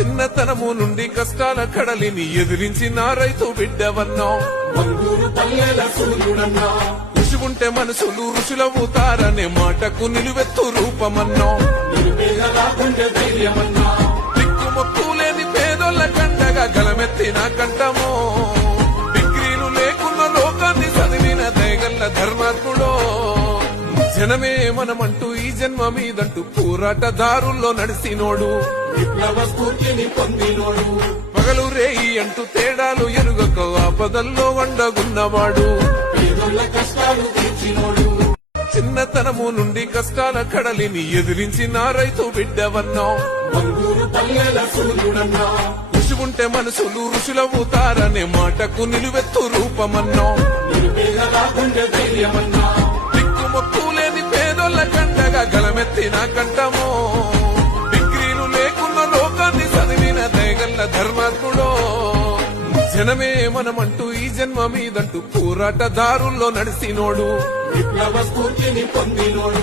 చిన్నతనము నుండి కష్టాల కడలిని ఎదిరించిన రైతు బిడ్డవన్నాం. ఋషిగుంటే మనుషులు ఋషులవుతారనే మాటకు నిలువెత్తు రూపమన్నాం. దిక్కుమొక్కు లేని పేదోళ్ళ కండగా గలమెత్తిన కంటమో. డిగ్రీలు లేకున్న లోకాన్ని చదివిన దయగల్ల ధర్మాత్ముడో. జనమే మనమంటూ ఈ జన్మ మీదంటూ పోరాటదారుల్లో నడిసినోడు. విప్లవ స్ఫూర్తిని పొందినోడు. పగలు రేయి అంటూ తేడాలు ఎరుగక ఆపదల్లో వండగున్నవాడు. పేదోళ్ళ కష్టాలు తీర్చినోడు. చిన్నతనము నుండి కష్టాల కడలిని ఎదిరించిన రైతు బిడ్డవన్నాం. బంగూరు పల్లెల సూర్యుడన్నా. ఋషిగుంటే మనుషులు ఋషులవుతారనే మాటకు నిలువెత్తు రూపమన్నాం. నిరుపేదలా గుండె ధైర్యమన్నా. దిక్కుమొక్కు లేని పేదోళ్ళ కండగా గలమెత్తిన కంటమో. డిగ్రీలు లేకున్న లోకాన్ని చదివిన దయగల్ల ధర్మాత్ముడో. జనమే మనమంటూ ఈ జన్మ మీదంటూ పోరాటదారుల్లో నడిసినోడు. విప్లవ స్ఫూర్తిని పొందినోడు.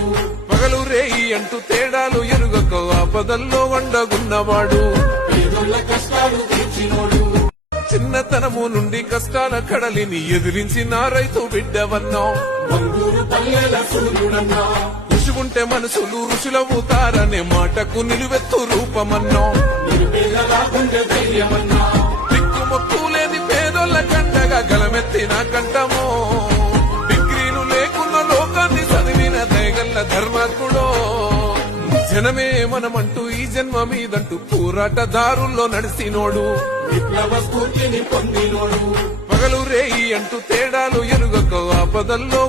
పగలు రేయి అంటూ తేడాలు ఎరుగక ఆపదల్లో వండగున్నవాడు. పేదోళ్ళ కష్టాలు తీర్చినోడు. చిన్నతనము నుండి కష్టాల కడలిని ఎదిరించిన రైతు బిడ్డవన్నాం. బంగూరు పల్లెల సూర్యుడన్నా. ఋషిగుంటే మనుషులు ఋషులవుతారనే మాటకు నిలువెత్తు రూపమన్నాం. నిరుపేదలా గుండె ధైర్యమన్నా. దిక్కుమొక్కు లేని పేదోళ్ళ కండగా గలమెత్తిన కంటమో. డిగ్రీలు లేకున్న లోకాన్ని చదివిన దయగల్ల ధర్మాత్ముడో. జనమే మనమంటూ ఈ జన్మ మీదంటూ పోరాటదారుల్లో నడిసినోడు. విప్లవ స్ఫూర్తిని పొందినోడు. పగలు రేయి అంటూ తేడాలు ఎరుగక ఆపదల్లో